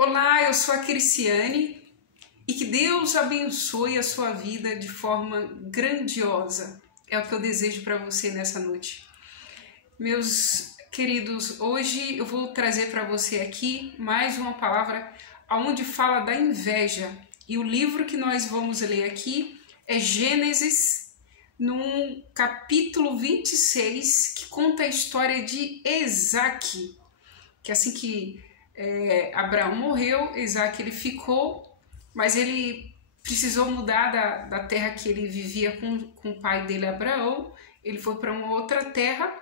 Olá, eu sou a Cristiane e que Deus abençoe a sua vida de forma grandiosa. É o que eu desejo para você nessa noite. Meus queridos, hoje eu vou trazer para você aqui mais uma palavra onde fala da inveja. E o livro que nós vamos ler aqui é Gênesis, no capítulo 26, que conta a história de Isaque, que assim que Abraão morreu, Isaque ele ficou, mas ele precisou mudar da terra que ele vivia com o pai dele, Abraão. Ele foi para uma outra terra,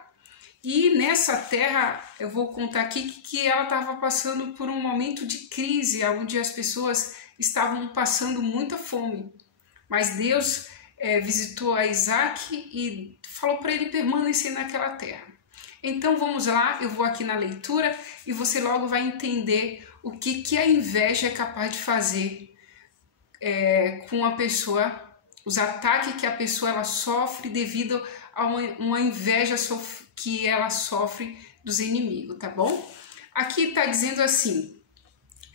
e nessa terra eu vou contar aqui que ela estava passando por um momento de crise, onde as pessoas estavam passando muita fome. Mas Deus visitou a Isaque e falou para ele permanecer naquela terra. Então vamos lá, eu vou aqui na leitura e você logo vai entender o que a inveja é capaz de fazer com a pessoa, os ataques que a pessoa ela sofre devido a uma inveja que ela sofre dos inimigos, tá bom? Aqui está dizendo assim: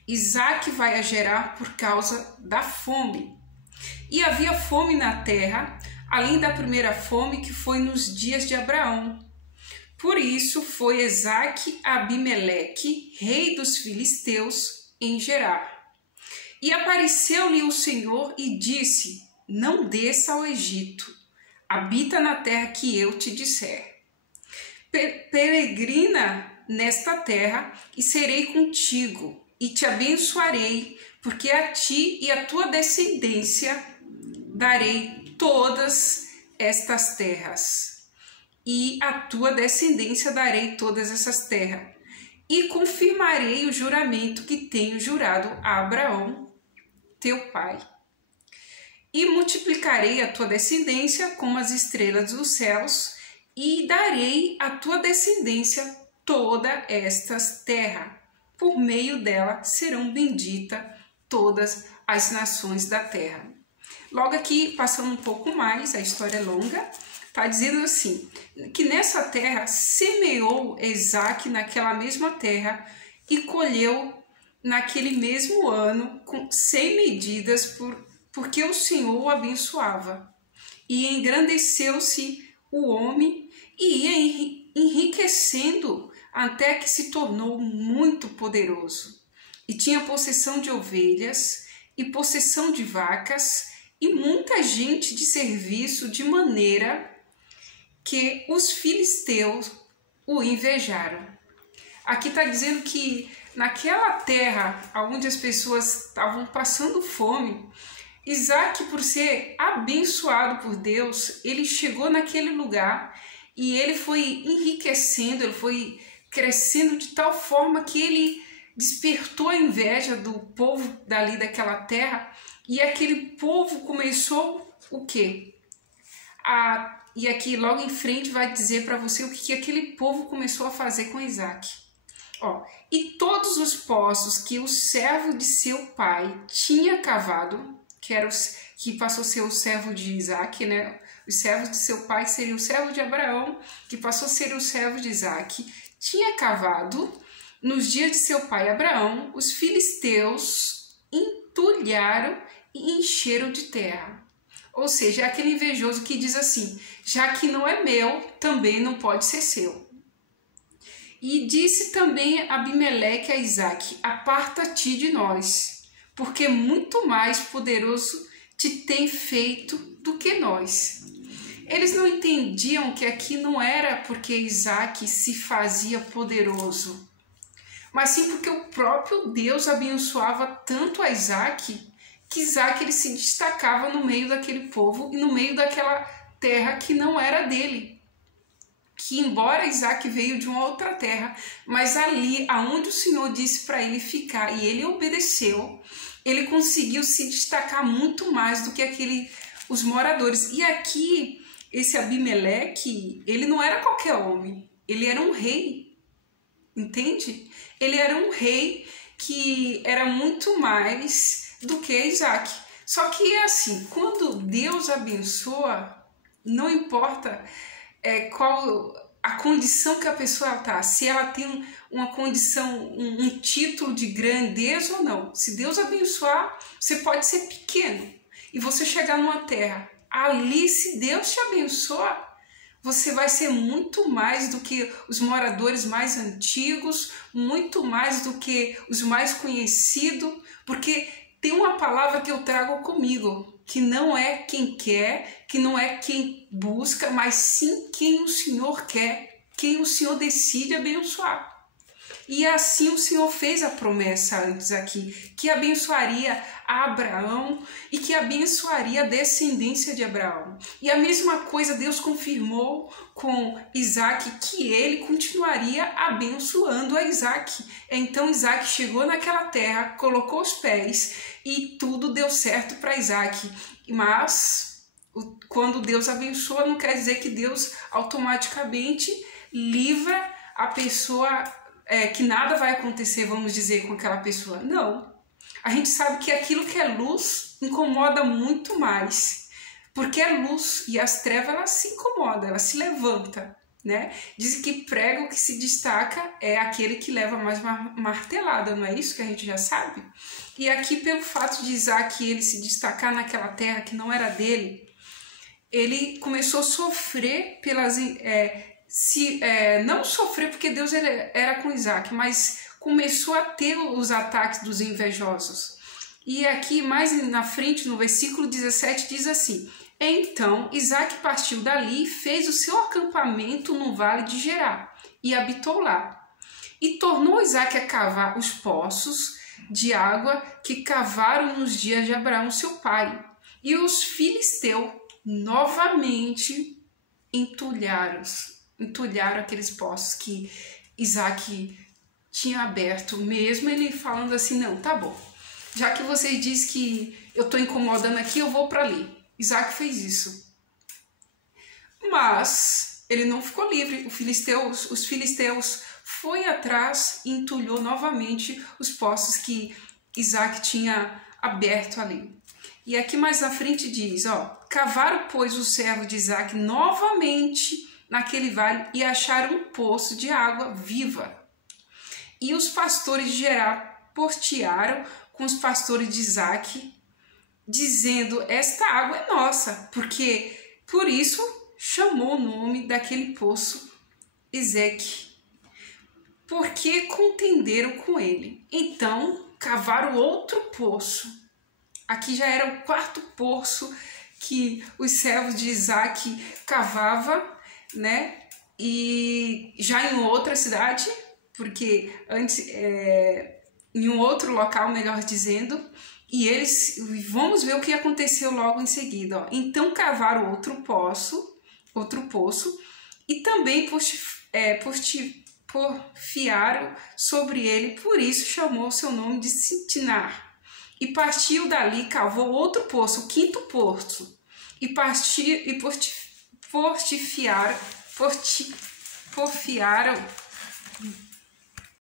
Isaque vai gerar por causa da fome. E havia fome na terra, além da primeira fome que foi nos dias de Abraão. Por isso foi Isaque a Abimeleque, rei dos filisteus, em Gerar. E apareceu-lhe o Senhor e disse: não desça ao Egito, habita na terra que eu te disser. Peregrina nesta terra e serei contigo, e te abençoarei, porque a ti e a tua descendência darei todas estas terras. E a tua descendência darei todas essas terras, e confirmarei o juramento que tenho jurado a Abraão, teu pai. E multiplicarei a tua descendência como as estrelas dos céus, e darei à tua descendência toda estas terras. Por meio dela serão benditas todas as nações da terra. Logo aqui, passando um pouco mais, a história é longa, está dizendo assim, que nessa terra semeou Isaque naquela mesma terra e colheu naquele mesmo ano com 100 medidas, porque o Senhor o abençoava. E engrandeceu-se o homem e ia enriquecendo até que se tornou muito poderoso. E tinha possessão de ovelhas e possessão de vacas e muita gente de serviço, de maneira que os filisteus o invejaram. Aqui está dizendo que naquela terra onde as pessoas estavam passando fome, Isaque, por ser abençoado por Deus, ele chegou naquele lugar e ele foi enriquecendo, ele foi crescendo de tal forma que ele despertou a inveja do povo dali daquela terra, e aquele povo começou o quê? E aqui logo em frente vai dizer para você o que aquele povo começou a fazer com Isaque. E todos os poços que o servo de seu pai tinha cavado, que passou a ser o servo de Isaque, né? Os servos de seu pai seria o servo de Abraão, que passou a ser o servo de Isaque, tinha cavado nos dias de seu pai Abraão, os filisteus entulharam e encheram de terra. Ou seja, é aquele invejoso que diz assim: já que não é meu, também não pode ser seu. E disse também Abimeleque a Isaque: aparta-te de nós, porque muito mais poderoso te tem feito do que nós. Eles não entendiam que aqui não era porque Isaque se fazia poderoso, mas sim porque o próprio Deus abençoava tanto a Isaque, que Isaque ele se destacava no meio daquele povo e no meio daquela terra que não era dele. Que embora Isaque veio de uma outra terra, mas ali aonde o Senhor disse para ele ficar e ele obedeceu, ele conseguiu se destacar muito mais do que os moradores. E aqui, esse Abimeleque, ele não era qualquer homem, ele era um rei, entende? Ele era um rei que era muito mais do que Isaque. Só que é assim, quando Deus abençoa, não importa qual a condição que a pessoa está, se ela tem uma condição, um título de grandeza ou não. Se Deus abençoar, você pode ser pequeno e você chegar numa terra. Ali, se Deus te abençoa, você vai ser muito mais do que os moradores mais antigos, muito mais do que os mais conhecidos, porque tem uma palavra que eu trago comigo, que não é quem quer, que não é quem busca, mas sim quem o Senhor quer, quem o Senhor decide abençoar. E assim o Senhor fez a promessa antes aqui, que abençoaria a Abraão e que abençoaria a descendência de Abraão. E a mesma coisa Deus confirmou com Isaac, que ele continuaria abençoando a Isaac. Então Isaac chegou naquela terra, colocou os pés e tudo deu certo para Isaac. Mas quando Deus abençoa, não quer dizer que Deus automaticamente livra a pessoa, que nada vai acontecer, vamos dizer, com aquela pessoa. Não. A gente sabe que aquilo que é luz incomoda muito mais. Porque é luz e as trevas, elas se incomodam, elas se levantam, né? Dizem que prego que se destaca é aquele que leva mais martelada, não é isso que a gente já sabe? E aqui, pelo fato de Isaac ele se destacar naquela terra que não era dele, ele começou a sofrer pelas... não sofrer porque Deus era com Isaac, mas começou a ter os ataques dos invejosos. E aqui, mais na frente, no versículo 17, diz assim: então Isaac partiu dali e fez o seu acampamento no vale de Gerar, e habitou lá. E tornou Isaac a cavar os poços de água que cavaram nos dias de Abraão, seu pai. E os filisteus novamente entulharam aqueles poços que Isaac tinha aberto, mesmo ele falando assim, não, tá bom, já que vocês dizem que eu estou incomodando aqui, eu vou para ali. Isaac fez isso. Mas ele não ficou livre. Os filisteus foi atrás e entulhou novamente os poços que Isaac tinha aberto ali. E aqui mais na frente diz, cavaram, pois, os servos de Isaac novamente naquele vale e acharam um poço de água viva. E os pastores de Gerar portearam com os pastores de Isaac, dizendo, esta água é nossa, porque por isso chamou o nome daquele poço Ezeque, porque contenderam com ele. Então cavaram outro poço. Aqui já era o quarto poço que os servos de Isaac cavavam, né? E já em outra cidade, porque antes em um outro local, melhor dizendo, e eles, vamos ver o que aconteceu logo em seguida. Então cavaram outro poço, e também porfiaram sobre ele, por isso chamou o seu nome de Sitnar. E partiu dali, cavou outro poço, o quinto poço, e porfiaram